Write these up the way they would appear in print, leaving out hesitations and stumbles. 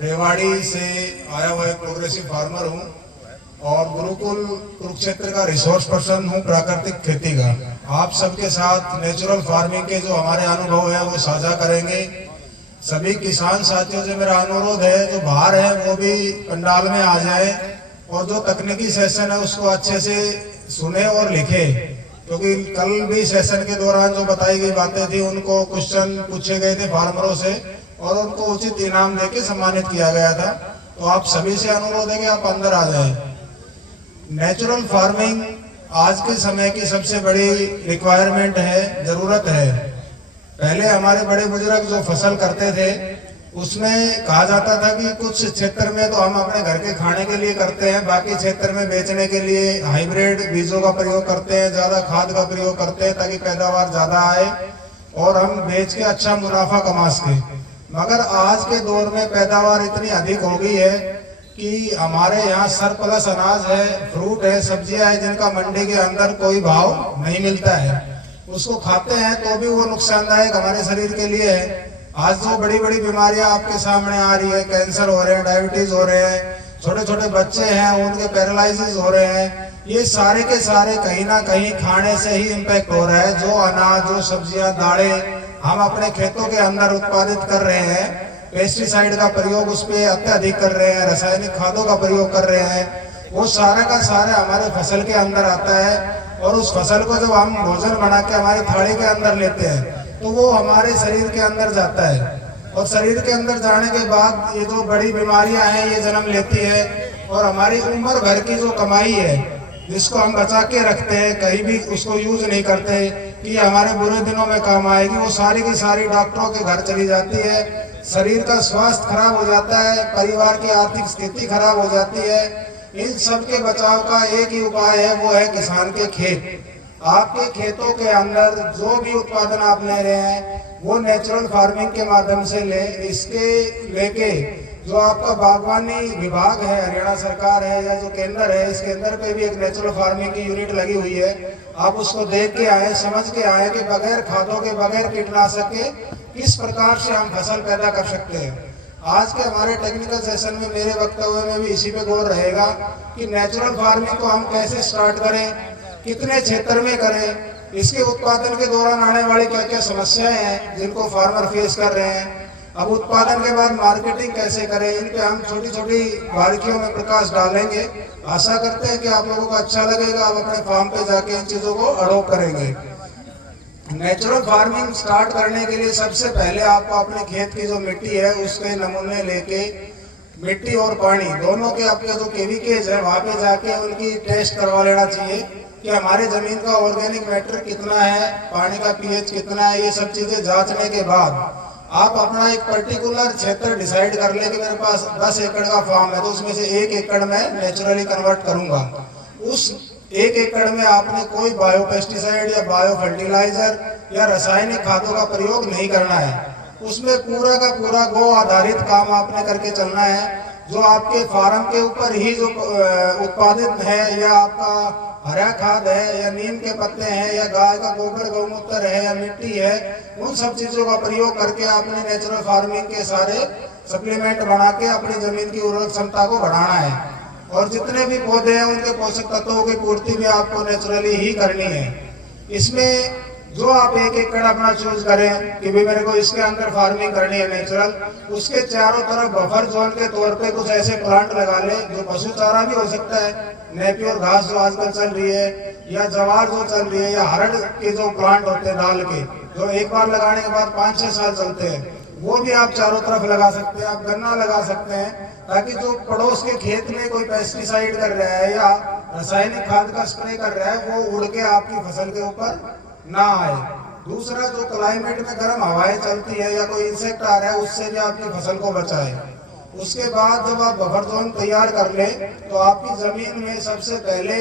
रेवाड़ी से आया हुआ एक प्रोग्रेसिव फार्मर हूँ और गुरुकुल कुरुक्षेत्र का रिसोर्स पर्सन हूँ प्राकृतिक खेती का। आप सबके साथ नेचुरल फार्मिंग के जो हमारे अनुभव है वो साझा करेंगे। सभी किसान साथियों से मेरा अनुरोध है जो बाहर है वो भी पंडाल में आ जाए और जो तकनीकी सेशन है उसको अच्छे से सुने और लिखे, क्योंकि कल भी सेशन के दौरान जो बताई गई बातें थी उनको क्वेश्चन पूछे गए थे फार्मरों से और उनको उचित इनाम देके सम्मानित किया गया था। तो आप सभी से अनुरोध है कि आप अंदर आ जाएं। नेचुरल फार्मिंग आज के समय की सबसे बड़ी रिक्वायरमेंट है, जरूरत है। पहले हमारे बड़े बुजुर्ग जो फसल करते थे उसमें कहा जाता था कि कुछ क्षेत्र में तो हम अपने घर के खाने के लिए करते हैं, बाकी क्षेत्र में बेचने के लिए हाइब्रिड बीजों का प्रयोग करते हैं, ज्यादा खाद का प्रयोग करते हैं ताकि पैदावार ज्यादा आए और हम बेच के अच्छा मुनाफा कमा सके। मगर आज के दौर में पैदावार इतनी अधिक हो गई है कि हमारे यहाँ सरप्लस अनाज है, फ्रूट है, सब्जियां है जिनका मंडी के अंदर कोई भाव नहीं मिलता है। उसको खाते हैं तो भी वो नुकसानदायक हमारे शरीर के लिए है। आज जो बड़ी बड़ी बीमारियां आपके सामने आ रही है, कैंसर हो रहे हैं, डायबिटीज हो रहे हैं, छोटे छोटे बच्चे हैं उनके पैरालिसिस हो रहे हैं, ये सारे के सारे कहीं ना कहीं खाने से ही इम्पैक्ट हो रहा है। जो अनाज, जो सब्जियां, दालें हम अपने खेतों के अंदर उत्पादित कर रहे हैं, पेस्टिसाइड का प्रयोग उस पर अत्यधिक कर रहे हैं, रासायनिक खादों का प्रयोग कर रहे हैं, वो सारा का सारा हमारे फसल के अंदर आता है और उस फसल को जब हम भोजन बना के हमारी थाली के अंदर लेते हैं तो वो हमारे शरीर के अंदर जाता है और शरीर के अंदर जाने के बाद ये जो बड़ी बीमारियां हैं ये जन्म लेती है और हमारी उम्र भर की जो कमाई है जिसको हम बचा के रखते हैं, कहीं भी उसको यूज नहीं करते कि हमारे बुरे दिनों में काम आएगी, वो सारी की सारी डॉक्टरों के घर चली जाती है। शरीर का स्वास्थ्य खराब हो जाता है, परिवार की आर्थिक स्थिति खराब हो जाती है। इन सब के बचाव का एक ही उपाय है, वो है किसान के खेत। आपके खेतों के अंदर जो भी उत्पादन आप ले रहे हैं वो नेचुरल फार्मिंग के माध्यम से ले। इसके लेके जो आपका बागवानी विभाग है, हरियाणा सरकार है या जो केंद्र है, इस केंद्र पे भी एक नेचुरल फार्मिंग की यूनिट लगी हुई है। आप उसको देख के आए, समझ के आए कि बगैर खादों के, बगैर कीटनाशक के किस प्रकार से हम फसल पैदा कर सकते हैं। आज के हमारे टेक्निकल सेशन में मेरे वक्तव्य में भी इसी पे गौर रहेगा कि नेचुरल फार्मिंग को हम कैसे स्टार्ट करें, कितने क्षेत्र में करें, इसके उत्पादन के दौरान आने वाली क्या क्या समस्याएं हैं जिनको फार्मर फेस कर रहे हैं, अब उत्पादन के बाद मार्केटिंग कैसे करें, इन पे हम छोटी छोटी बारीकियों में प्रकाश डालेंगे। आशा करते हैं कि आप लोगों को अच्छा लगेगा, आप अपने फार्म पे जाके इन चीजों को अडॉप्ट करेंगे। नेचुरल फार्मिंग स्टार्ट करने के लिए सबसे पहले आपको अपने खेत की जो मिट्टी है उसके नमूने लेके, मिट्टी और पानी दोनों के आपके जो केविकेज है वहां पे जाके उनकी टेस्ट करवा लेना चाहिए कि हमारे जमीन का ऑर्गेनिक मैटर कितना है, पानी का पीएच कितना है। ये सब चीजें जांचने के बाद आप अपना एक पर्टिकुलर क्षेत्र डिसाइड कर ले कि मेरे पास 10 एकड़ का फार्म है तो उसमें से 1 एकड़ में नेचुरली कन्वर्ट करूंगा। उस 1 एकड़ में आपने कोई बायो पेस्टिसाइड या बायो फर्टिलाइजर या रासायनिक खादों का प्रयोग नहीं करना है। उसमें पूरा का पूरा गो आधारित काम आपने करके चलना है। जो आपके फार्म के ऊपर ही जो उत्पादित है, या आपका हरा खाद है, या नीम के पत्ते हैं, या गाय का गोबर गौमूत्र है, या मिट्टी है, उन सब चीजों का प्रयोग करके आपने नेचुरल फार्मिंग के सारे सप्लीमेंट बना के अपनी जमीन की उर्वरक क्षमता को बढ़ाना है। और जितने भी पौधे हैं उनके पोषक तत्वों की पूर्ति भी आपको नेचुरली ही करनी है। इसमें जो आप 1 एकड़ अपना चूज करें कि भाई मेरे को इसके अंदर फार्मिंग करनी है नेचुरल, उसके चारों तरफ बफर जोन के तौर पे कुछ ऐसे प्लांट लगा ले जो पशु चारा भी हो सकता है, नेपियर घास जो आजकल चल रही है, या जवार जो चल रही है, या हरड़ के जो प्लांट होते हैं दाल के, जो एक बार लगाने के बाद 5-6 साल चलते हैं, वो भी आप चारों तरफ लगा सकते हैं। आप गन्ना लगा सकते हैं ताकि जो पड़ोस के खेत में कोई पेस्टिसाइड कर रहा है या रासायनिक खाद का स्प्रे कर रहा है वो उड़ के आपकी फसल के ऊपर ना आए। दूसरा, जो क्लाइमेट में गर्म हवाएं चलती है या कोई इंसेक्ट आ रहा है उससे भी आपकी फसल को बचाए। उसके बाद जब आप बफर जोन तैयार कर ले तो आपकी जमीन में सबसे पहले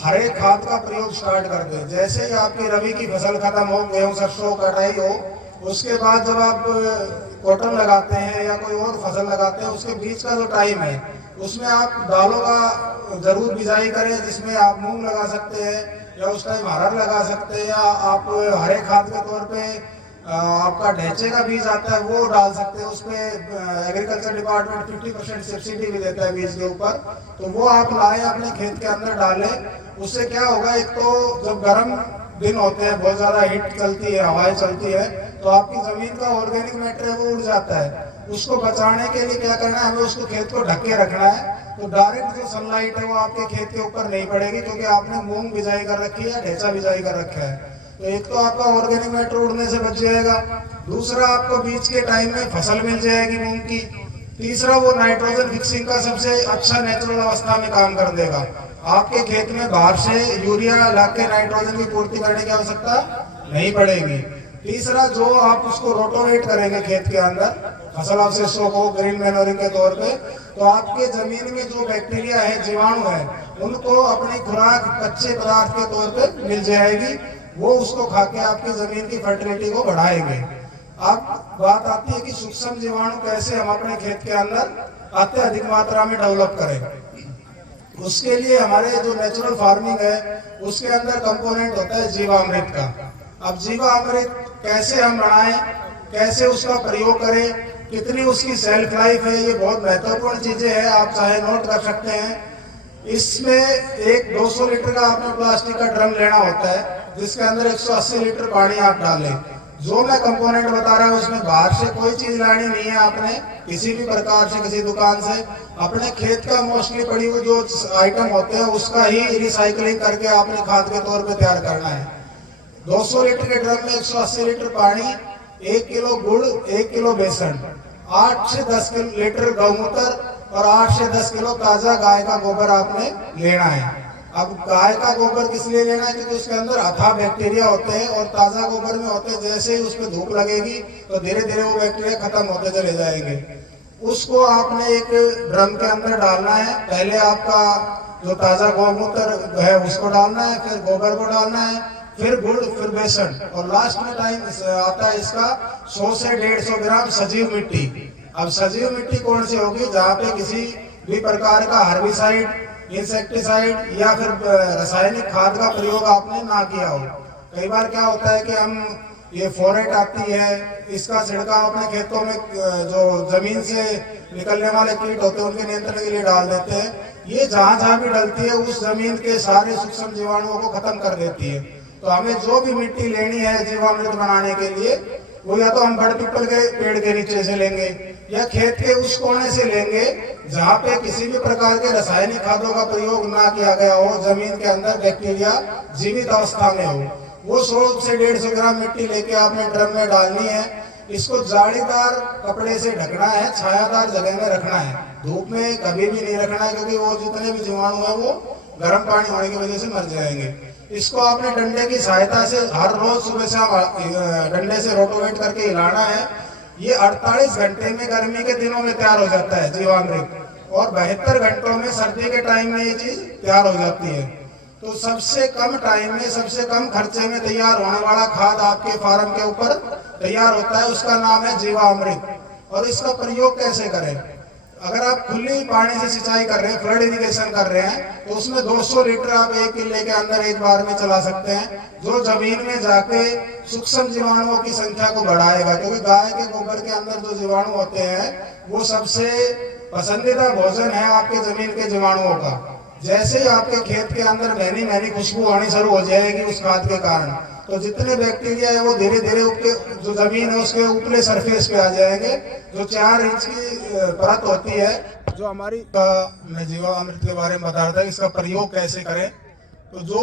हरे खाद का प्रयोग स्टार्ट कर दें। जैसे ही आपकी रबी की फसल खत्म हो, गेहूं सरसों कटाई हो, उसके बाद जब आप कॉटन लगाते हैं या कोई और फसल लगाते हैं उसके बीच का जो टाइम है उसमें आप दालों का जरूर बिजाई करें, जिसमें आप मूंग लगा सकते हैं या उस टाइम अरहर लगा सकते हैं, या आप हरे खाद के तौर पे आपका ढैंचे का बीज आता है वो डाल सकते हैं। उसमें एग्रीकल्चर डिपार्टमेंट 50% सब्सिडी भी देता है बीज के ऊपर, तो वो आप लाएं अपने खेत के अंदर डालें। उससे क्या होगा, एक तो जब गर्म दिन होते हैं, बहुत ज़्यादा हीट चलती है, हवाएं चलती है, तो आपकी ज़मीन का ऑर्गेनिक मैटर है वो उड़ जाता है। उसको बचाने के लिए क्या करना है, हमें उसको खेत को ढक के रखना है। तो डायरेक्ट जो सनलाइट है वो आपके खेत के ऊपर नहीं पड़ेगी, क्योंकि आपने मूंग बिजाई कर रखी है, ढेंचा बिजाई कर रखा है। तो एक तो आपका ऑर्गेनिक मैटर उड़ने से बच जाएगा, दूसरा आपको बीज के टाइम में फसल मिल जाएगी मूंग की, तीसरा वो नाइट्रोजन फिक्सिंग का सबसे अच्छा नेचुरल अवस्था में काम कर देगा। आपके खेत में बाहर से यूरिया ला के नाइट्रोजन की पूर्ति करने की आवश्यकता नहीं पड़ेगी। तीसरा, जो आप उसको रोटोवेट करेंगे खेत के अंदर फसल अवशेषों को ग्रीन मैन्योरिंग के तौर पे, तो आपके जमीन में जो बैक्टीरिया है, जीवाणु है, उनको अपनी खुराक कच्चे पदार्थ के तौर पे मिल जाएगी। वो उसको खा के आपकी जमीन की फर्टिलिटी को बढ़ाएंगे। अब बात आती है कि सूक्ष्म जीवाणु कैसे हम अपने खेत के अंदर अत्यधिक मात्रा में डेवलप करें। उसके लिए हमारे जो नेचुरल फार्मिंग है उसके अंदर कंपोनेंट होता है जीवामृत का। अब जीवामृत कैसे हम बनाएं, कैसे उसका प्रयोग करें, कितनी उसकी सेल्फ लाइफ है, ये बहुत महत्वपूर्ण चीजें हैं, आप चाहे नोट कर सकते हैं। इसमें एक 200 लीटर का आपने प्लास्टिक का ड्रम लेना होता है, जिसके अंदर 180 लीटर पानी आप डालें। जो मैं कंपोनेंट बता रहा हूँ उसमें बाहर से कोई चीज लानी नहीं है आपने, किसी भी प्रकार से किसी दुकान से। अपने खेत का मोस्टली पड़ी हुई जो आइटम होते हैं उसका ही रिसाइकलिंग करके आपने खाद के तौर पे तैयार करना है। 200 लीटर के ड्रम में 180 लीटर पानी, 1 किलो गुड़, 1 किलो बेसन, 8 से 10 लीटर गौमूत्र और 8 से 10 किलो ताजा गाय का गोबर आपने लेना है। अब गाय का गोबर किस लिए लेना है, क्योंकि उसके अंदर अथाह बैक्टीरिया होते हैं और ताजा गोबर में होते हैं, जैसे ही उसमें धूप लगेगी तो धीरे धीरे वो बैक्टीरिया खत्म होते चले जाएंगे। उसको आपने एक ड्रम के अंदर डालना है। पहले आपका जो ताजा गौमूत्र है उसको डालना है, फिर गोबर को डालना है, फिर गुड़, फिर बेसन, और लास्ट में टाइम आता है इसका 100 से 150 ग्राम सजीव मिट्टी। अब सजीव मिट्टी कौन सी होगी, जहाँ पे किसी भी प्रकार का हर्बिसाइड, इंसेक्टिसाइड या फिर रासायनिक खाद का प्रयोग आपने ना किया हो। कई बार क्या होता है कि हम ये फोरेट आती है, इसका छिड़काव अपने खेतों में जो जमीन से निकलने वाले कीट होते हैं उनके नियंत्रण के लिए डाल देते हैं। ये जहां जहां भी डलती है उस जमीन के सारे सूक्ष्म जीवाणुओं को खत्म कर देती है। तो हमें जो भी मिट्टी लेनी है जीवामृत बनाने के लिए, वो या तो हम बड़ पीपल के पेड़ के नीचे से लेंगे या खेत के उस कोने से लेंगे जहाँ पे किसी भी प्रकार के रासायनिक खादों का प्रयोग ना किया गया हो, जमीन के अंदर बैक्टीरिया जीवित अवस्था में हो। वो 100 से 150 ग्राम मिट्टी लेके आपने ड्रम में डालनी है। इसको जालीदार कपड़े से ढकना है, छायादार जगह में रखना है, धूप में कभी भी नहीं रखना है, क्योंकि वो जितने भी जीवाणु है वो गर्म पानी होने की वजह से मर जाएंगे। इसको आपने डंडे की सहायता से हर रोज सुबह शाम डंडे से रोटोवेट करके हिलाना है। ये 48 घंटे में गर्मी के दिनों में तैयार हो जाता है जीवामृत, और 72 घंटों में सर्दी के टाइम में ये चीज तैयार हो जाती है। तो सबसे कम टाइम में सबसे कम खर्चे में तैयार होने वाला खाद आपके फार्म के ऊपर तैयार होता है, उसका नाम है जीवामृत। और इसका प्रयोग कैसे करें, अगर आप खुली पानी से सिंचाई कर रहे हैं, फ्लड इरिगेशन कर रहे हैं, तो उसमें 200 लीटर आप 1 किले के अंदर एक बार में चला सकते हैं, जो जमीन में जाके सूक्ष्म जीवाणुओं की संख्या को बढ़ाएगा। क्योंकि गाय के गोबर के अंदर जो जीवाणु होते हैं वो सबसे पसंदीदा भोजन है आपके जमीन के जीवाणुओं का। जैसे ही आपके खेत के अंदर महीनी महीनी खुशबू आनी शुरू हो जाएगी उस खाद के कारण, तो जितने बैक्टीरिया है वो धीरे धीरे जो जमीन है उसके ऊपरी सरफेस पे आ जाएंगे। जो 4 इंच की परत होती है, जो हमारी मैं जीवामृत के बारे में बता रहा था, इसका प्रयोग कैसे करें। तो जो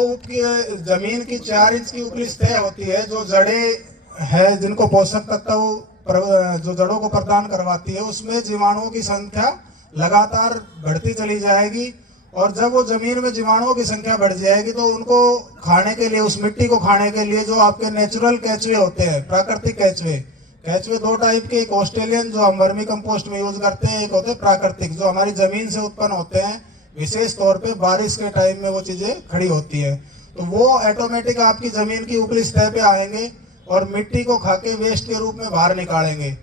जमीन की 4 इंच की ऊपरी सतह होती है, जो जड़ें है जिनको पोषक तत्व जो जड़ों को प्रदान करवाती है, उसमें जीवाणुओं की संख्या लगातार बढ़ती चली जाएगी। और जब वो जमीन में जीवाणुओं की संख्या बढ़ जाएगी तो उनको खाने के लिए, उस मिट्टी को खाने के लिए जो आपके नेचुरल केचुए होते हैं, प्राकृतिक केचुए 2 टाइप के, एक ऑस्ट्रेलियन जो हम वर्मी कंपोस्ट में यूज करते हैं, एक होते हैं प्राकृतिक जो हमारी जमीन से उत्पन्न होते हैं, विशेष तौर पे बारिश के टाइम में वो चीजें खड़ी होती है। तो वो ऑटोमेटिक आपकी जमीन की ऊपरी सतह पे आएंगे और मिट्टी को खा के वेस्ट के रूप में बाहर निकालेंगे।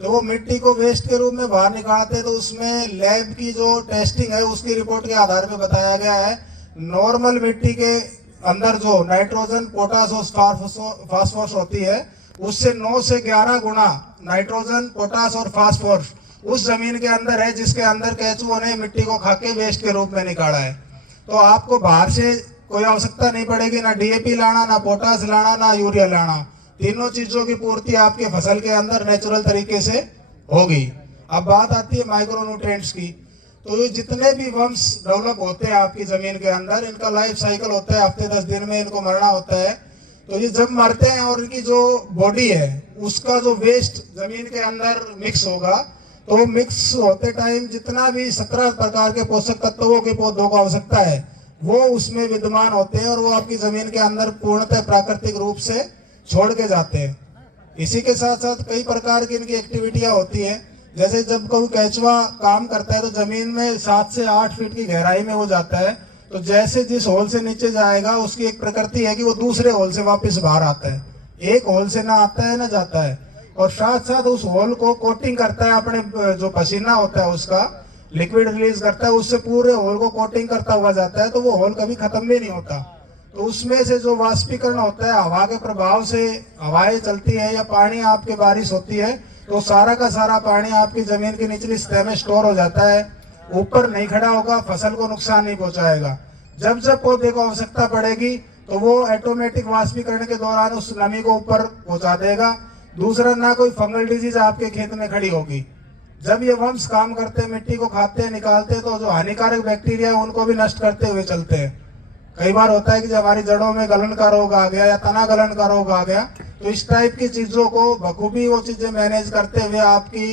तो वो मिट्टी को वेस्ट के रूप में बाहर निकालते हैं, तो उसमें लैब की जो टेस्टिंग है उसकी रिपोर्ट के आधार पे बताया गया है, नॉर्मल मिट्टी के अंदर जो नाइट्रोजन, पोटास और फास्फोरस होती है उससे 9 से 11 गुना नाइट्रोजन, पोटास और फास्फोरस उस जमीन के अंदर है जिसके अंदर केंचुओं ने मिट्टी को खा के वेस्ट के रूप में निकाला है। तो आपको बाहर से कोई आवश्यकता नहीं पड़ेगी, ना डीएपी लाना, ना पोटास लाना, ना यूरिया लाना। तीनों चीजों की पूर्ति आपके फसल के अंदर नेचुरल तरीके से होगी। अब बात आती है माइक्रो न्यूट्रिएंट्स की। तो ये जितने भी वम्स डेवलप होते हैं आपकी जमीन के अंदर, इनका लाइफ साइकिल होता है हफ्ते 10 दिन में इनको मरना होता है। तो ये जब मरते हैं और इनकी जो बॉडी है उसका जो वेस्ट जमीन के अंदर मिक्स होगा, तो मिक्स होते टाइम जितना भी 17 प्रकार के पोषक तत्वों के पौधों को आवश्यकता है वो उसमें विद्यमान होते हैं और वो आपकी जमीन के अंदर पूर्णतः प्राकृतिक रूप से छोड़ के जाते हैं। इसी के साथ साथ कई प्रकार की इनकी एक्टिविटियां होती हैं। जैसे जब कोई केंचुआ काम करता है तो जमीन में 7 से 8 फीट की गहराई में वो जाता है। तो जैसे जिस होल से नीचे जाएगा उसकी एक प्रकृति है कि वो दूसरे होल से वापस बाहर आता है, एक होल से ना आता है ना जाता है। और साथ साथ उस होल को कोटिंग करता है, अपने जो पसीना होता है उसका लिक्विड रिलीज करता है, उससे पूरे होल को कोटिंग करता हुआ जाता है। तो वो होल कभी खत्म भी नहीं होता। तो उसमें से जो वाष्पीकरण होता है, हवा के प्रभाव से हवाएं चलती है या पानी आपके बारिश होती है, तो सारा का सारा पानी आपकी जमीन की निचली सतह में स्टोर हो जाता है, ऊपर नहीं खड़ा होगा, फसल को नुकसान नहीं पहुंचाएगा। जब जब पौधे को आवश्यकता पड़ेगी तो वो ऑटोमेटिक वाष्पीकरण के दौरान उस नमी को ऊपर पहुंचा देगा। दूसरा, ना कोई फंगल डिजीज आपके खेत में खड़ी होगी। जब ये वम्स काम करते हैं, मिट्टी को खाते हैं, निकालते हैं, तो जो हानिकारक बैक्टीरिया है उनको भी नष्ट करते हुए चलते हैं। कई बार होता है कि जब हमारी जड़ों में गलन का रोग आ गया या तना गलन का रोग आ गया, तो इस टाइप की चीजों को बखूबी वो चीजें मैनेज करते हुए आपकी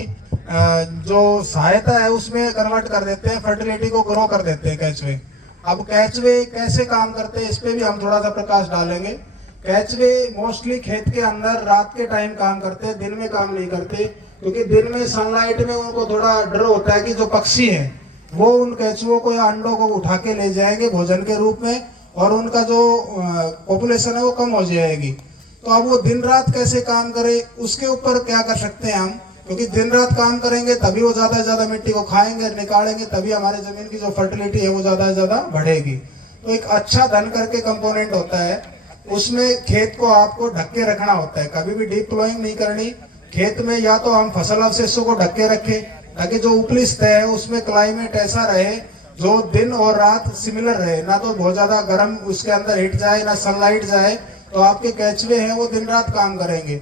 जो सहायता है उसमें कन्वर्ट कर देते हैं, फर्टिलिटी को ग्रो कर देते हैं केंचुए। अब केंचुए कैसे काम करते हैं इस पे भी हम थोड़ा सा प्रकाश डालेंगे। केंचुए मोस्टली खेत के अंदर रात के टाइम काम करते हैं, दिन में काम नहीं करते, क्योंकि दिन में सनलाइट में उनको थोड़ा डर होता है कि जो पक्षी है वो उन केंचुओं को या अंडों को उठा के ले जाएंगे भोजन के रूप में और उनका जो पॉपुलेशन है वो कम हो जाएगी। तो अब वो दिन रात कैसे काम करे उसके ऊपर क्या कर सकते हैं हम, क्योंकि दिन रात काम करेंगे तभी वो ज्यादा से ज्यादा मिट्टी को खाएंगे, निकालेंगे, तभी हमारे जमीन की जो फर्टिलिटी है वो ज्यादा से ज्यादा बढ़ेगी। तो एक अच्छा धन करके कंपोनेंट होता है, उसमें खेत को आपको ढक के रखना होता है, कभी भी डीप प्लोइंग नहीं करनी खेत में। या तो हम फसल अवशेषों को ढक के रखें ताकि जो उपली सतह है उसमें क्लाइमेट ऐसा रहे जो दिन और रात सिमिलर रहे, ना तो बहुत ज्यादा गर्म उसके अंदर हिट जाए ना सनलाइट जाए, तो आपके केंचुए हैं वो दिन रात काम करेंगे।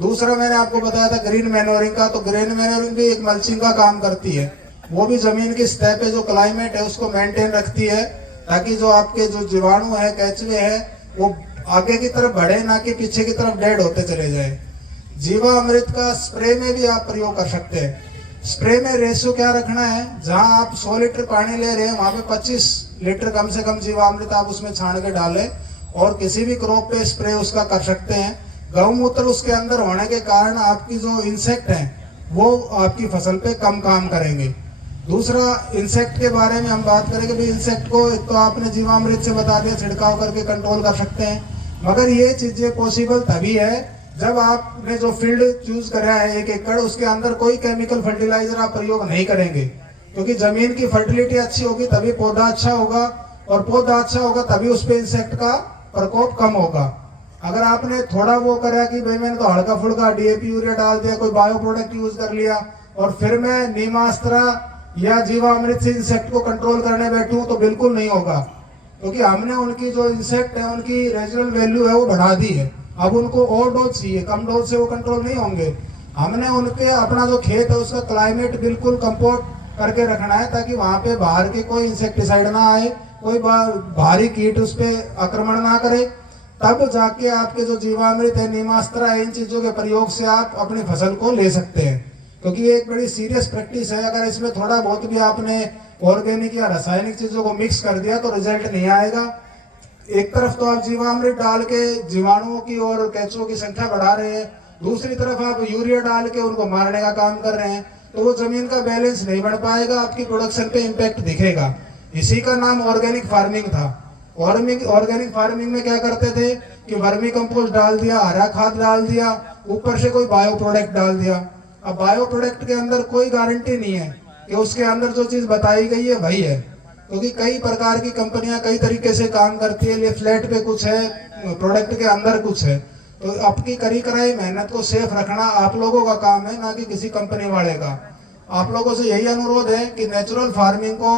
दूसरा, मैंने आपको बताया था ग्रीन मैन्योरिंग का, तो ग्रीन मैन्योरिंग भी एक मल्चिंग का काम करती है। वो भी जमीन की सतह पे जो क्लाइमेट है उसको मेंटेन रखती है ताकि जो आपके जो जीवाणु है केंचुए है वो आगे की तरफ बढ़े, ना कि पीछे की तरफ डेड होते चले जाए। जीवामृत का स्प्रे में भी आप प्रयोग कर सकते हैं। स्प्रे में रेशियो क्या रखना है, जहां आप 100 लीटर पानी ले रहे हैं वहां पे 25 लीटर कम से कम जीवामृत आप उसमें छान के डालें और किसी भी क्रॉप पे स्प्रे उसका कर सकते हैं। गौमूत्र उसके अंदर होने के कारण आपकी जो इंसेक्ट हैं वो आपकी फसल पे कम काम करेंगे। दूसरा, इंसेक्ट के बारे में हम बात करेंगे भी इंसेक्ट को एक तो आपने जीवामृत से बता दिया छिड़काव करके कंट्रोल कर सकते हैं, मगर ये चीजें पॉसिबल तभी है जब आपने जो फील्ड चूज करा है 1 एकड़ उसके अंदर कोई केमिकल फर्टिलाइजर आप प्रयोग नहीं करेंगे, क्योंकि जमीन की फर्टिलिटी अच्छी होगी तभी पौधा अच्छा होगा और पौधा अच्छा होगा तभी उस पर इंसेक्ट का प्रकोप कम होगा। अगर आपने थोड़ा वो करा कि भाई मैंने तो हल्का फुल्का डीएपी यूरिया डाल दिया, कोई बायो प्रोडक्ट यूज कर लिया और फिर मैं नीमास्त्र या जीवामृत से इंसेक्ट को कंट्रोल करने बैठूं, तो बिल्कुल नहीं होगा, क्योंकि हमने उनकी जो इंसेक्ट है उनकी रेजिडुअल वैल्यू है वो बढ़ा दी है। अब उनको और डोज चाहिए, कम डोज से वो कंट्रोल नहीं होंगे। हमने उनके अपना जो खेत है उसका क्लाइमेट बिल्कुल कंपोर्ट करके रखना है ताकि वहां पे बाहर के कोई इंसेक्टिसाइड ना आए, कोई भारी कीट उस पर आक्रमण ना करे, तब जाके आपके जो जीवामृत है, नीमास्त्र है, इन चीजों के प्रयोग से आप अपनी फसल को ले सकते हैं। क्योंकि ये एक बड़ी सीरियस प्रैक्टिस है, अगर इसमें थोड़ा बहुत भी आपने ऑर्गेनिक या रासायनिक चीजों को मिक्स कर दिया तो रिजल्ट नहीं आएगा। एक तरफ तो आप जीवामृत डाल के जीवाणुओं की और केंचुओं की संख्या बढ़ा रहे हैं, दूसरी तरफ आप यूरिया डाल के उनको मारने का काम कर रहे हैं, तो वो जमीन का बैलेंस नहीं बढ़ पाएगा, आपकी प्रोडक्शन पे इम्पैक्ट दिखेगा। इसी का नाम ऑर्गेनिक फार्मिंग था। ऑर्गेनिक फार्मिंग में क्या करते थे कि वर्मी कंपोस्ट डाल दिया, हरा खाद डाल दिया, ऊपर से कोई बायो प्रोडक्ट डाल दिया। अब बायो प्रोडक्ट के अंदर कोई गारंटी नहीं है कि उसके अंदर जो चीज बताई गई है वही है, क्योंकि कई प्रकार की कंपनियां कई तरीके से काम करती है, फ्लैट पे कुछ है, प्रोडक्ट के अंदर कुछ है। तो आपकी करी कराई मेहनत को सेफ रखना आप लोगों का काम है, ना कि किसी कंपनी वाले का। आप लोगों से यही अनुरोध है कि नेचुरल फार्मिंग को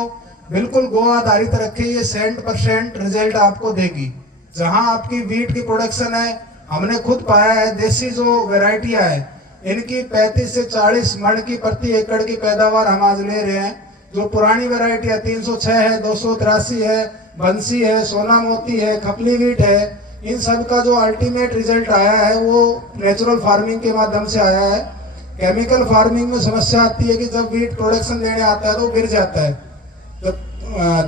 बिल्कुल गो आधारित रखिए, ये 100% रिजल्ट आपको देगी। जहां आपकी वीट की प्रोडक्शन है, हमने खुद पाया है, देसी जो वेराइटियां है इनकी 35 से 40 मण की प्रति एकड़ की पैदावार हम आज ले रहे हैं। जो पुरानी वेराइटी है 306 है, 283 है, बंसी है, सोना मोती है, खपली वीट है, इन सब का जो अल्टीमेट रिजल्ट आया है वो नेचुरल फार्मिंग के माध्यम से आया है। केमिकल फार्मिंग में समस्या आती है कि जब वीट प्रोडक्शन देने आता है तो गिर जाता है। जब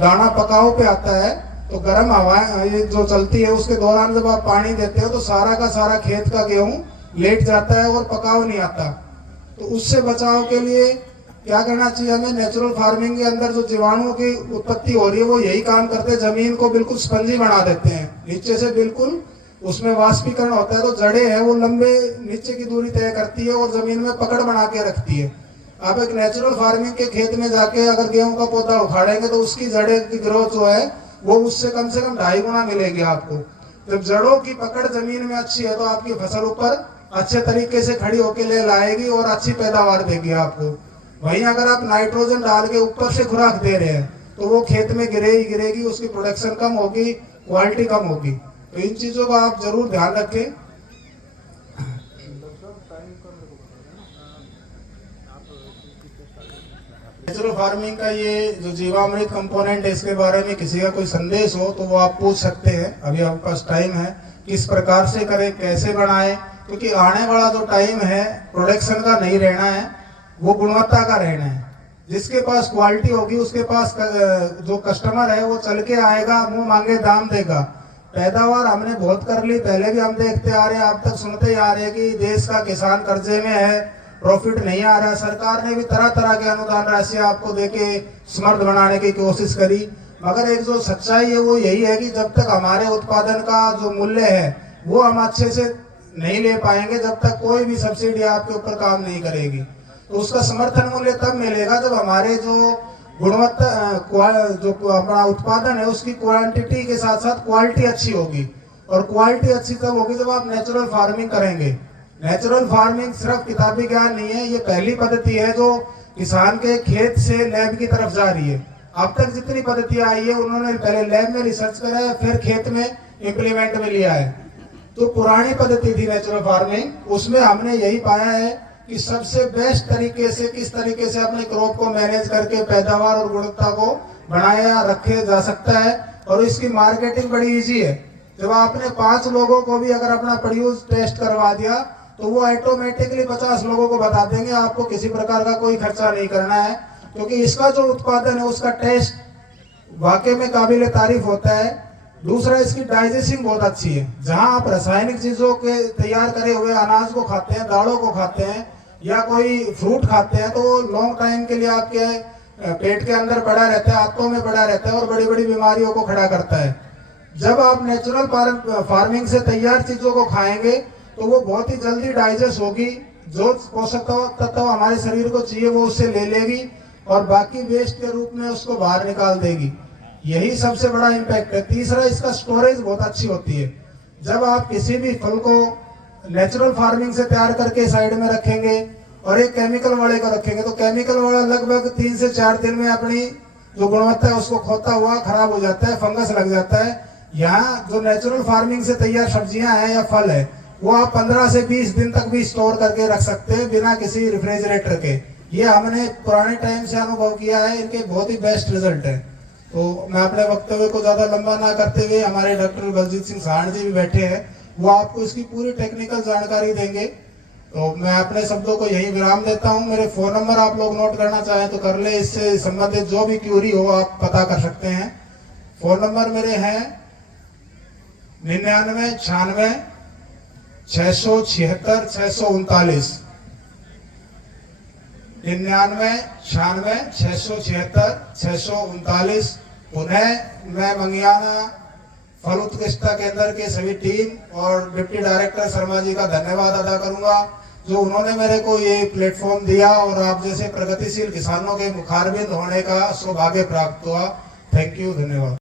दाना पकाओ पे आता है तो गर्म हवा ये जो चलती है उसके दौरान जब आप पानी देते हो तो सारा का सारा खेत का गेहूं लेट जाता है और पकाओ नहीं आता। तो उससे बचाव के लिए क्या करना चाहिए हमें? नेचुरल फार्मिंग के अंदर जो जीवाणुओं की उत्पत्ति हो रही है वो यही काम करते हैं, जमीन को बिल्कुल स्पंजी बना देते हैं, नीचे से बिल्कुल उसमें वाष्पीकरण होता है, तो जड़ें हैं वो लंबे नीचे की दूरी तय करती है और जमीन में पकड़ बना के रखती है। आप एक नेचुरल फार्मिंग के खेत में जाके अगर गेहूं का पौधा उखाड़ेंगे तो उसकी जड़ें की ग्रोथ जो है वो उससे कम से कम 2.5 गुना मिलेगी आपको। जब जड़ों की पकड़ जमीन में अच्छी है तो आपकी फसल ऊपर अच्छे तरीके से खड़ी होकर ले लाएगी और अच्छी पैदावार देगी आपको। वहीं अगर आप नाइट्रोजन डाल के ऊपर से खुराक दे रहे हैं तो वो खेत में गिरेगी, उसकी प्रोडक्शन कम होगी, क्वालिटी कम होगी। तो इन चीजों का आप जरूर ध्यान रखें। नेचुरल फार्मिंग का ये जो जीवामृत कंपोनेंट है इसके बारे में किसी का कोई संदेश हो तो वो आप पूछ सकते हैं, अभी आपके पास टाइम है। किस प्रकार से करें, कैसे बनाएं, क्योंकि आने वाला जो टाइम है प्रोडक्शन का नहीं रहना है, वो गुणवत्ता का रहना है। जिसके पास क्वालिटी होगी उसके पास जो कस्टमर है वो चल के आएगा, मुंह मांगे दाम देगा। पैदावार हमने बहुत कर ली, पहले भी हम देखते आ रहे हैं, अब तक सुनते ही आ रहे हैं कि देश का किसान कर्जे में है, प्रॉफिट नहीं आ रहा। सरकार ने भी तरह तरह के अनुदान राशि आपको देके समर्थ बनाने की कोशिश करी, मगर एक जो सच्चाई है वो यही है कि जब तक हमारे उत्पादन का जो मूल्य है वो हम अच्छे से नहीं ले पाएंगे, जब तक कोई भी सब्सिडी आपके ऊपर काम नहीं करेगी। तो उसका समर्थन मूल्य तब मिलेगा जब हमारे जो गुणवत्ता जो अपना उत्पादन है उसकी क्वांटिटी के साथ साथ क्वालिटी अच्छी होगी। और क्वालिटी अच्छी तब होगी जब आप नेचुरल फार्मिंग करेंगे। नेचुरल फार्मिंग सिर्फ किताबी ज्ञान नहीं है, ये पहली पद्धति है जो किसान के खेत से लैब की तरफ जा रही है। अब तक जितनी पद्धतियां आई है उन्होंने पहले लैब में रिसर्च करा है, फिर खेत में इम्प्लीमेंट में लिया है। तो पुरानी पद्धति थी नेचुरल फार्मिंग, उसमें हमने यही पाया है कि सबसे बेस्ट तरीके से किस तरीके से अपने क्रॉप को मैनेज करके पैदावार और गुणवत्ता को बनाया रखे जा सकता है। और इसकी मार्केटिंग बड़ी इजी है। जब आपने 5 लोगों को भी अगर अपना प्रोड्यूस टेस्ट करवा दिया तो वो ऑटोमेटिकली 50 लोगों को बता देंगे, आपको किसी प्रकार का कोई खर्चा नहीं करना है, क्योंकि इसका जो उत्पादन है उसका टेस्ट वाकई में काबिल तारीफ होता है। दूसरा, इसकी डाइजेस्टिंग बहुत अच्छी है। जहां आप रासायनिक चीजों के तैयार करे हुए अनाज को खाते हैं, दालों को खाते हैं या कोई फ्रूट खाते हैं तो लॉन्ग टाइम के लिए आपके पेट के अंदर पड़ा रहता है, आंतों में पड़ा रहता है और बड़ी बड़ी बीमारियों को खड़ा करता है। जब आप नेचुरल फार्मिंग से तैयार चीजों को खाएंगे तो वो बहुत ही जल्दी डाइजेस्ट होगी, जो पोषक तत्व हमारे शरीर को चाहिए वो उससे ले लेगी और बाकी वेस्ट के रूप में उसको बाहर निकाल देगी। यही सबसे बड़ा इम्पैक्ट है। तीसरा, इसका स्टोरेज बहुत अच्छी होती है। जब आप किसी भी फल को नेचुरल फार्मिंग से तैयार करके साइड में रखेंगे और एक केमिकल वाले को रखेंगे तो केमिकल वाला लगभग 3 से 4 दिन में अपनी जो गुणवत्ता है उसको खोता हुआ खराब हो जाता है, फंगस लग जाता है। यहाँ जो नेचुरल फार्मिंग से तैयार सब्जियां हैं या फल है वो आप 15 से 20 दिन तक भी स्टोर करके रख सकते हैं बिना किसी रेफ्रिजरेटर के। ये हमने पुराने टाइम से अनुभव किया है, इनके बहुत ही बेस्ट रिजल्ट है। तो मैं अपने वक्तव्य को ज्यादा लंबा ना करते हुए, हमारे डॉक्टर बलजीत सिंह साहण जी भी बैठे हैं, वो आपको इसकी पूरी टेक्निकल जानकारी देंगे। तो मैं अपने शब्दों को यही विराम देता हूं। मेरे फोन नंबर आप लोग नोट करना चाहें तो कर ले, इससे संबंधित जो भी क्यूरी हो आप पता कर सकते हैं। फोन नंबर मेरे हैं 99 96 676 639, 99 96 676 639। पुनः मैं मंगियाना फल उत्कृष्टता केंद्र के सभी टीम और डिप्टी डायरेक्टर शर्मा जी का धन्यवाद अदा करूंगा, जो उन्होंने मेरे को ये प्लेटफॉर्म दिया और आप जैसे प्रगतिशील किसानों के मुखारबिंद होने का सौभाग्य प्राप्त हुआ। थैंक यू, धन्यवाद।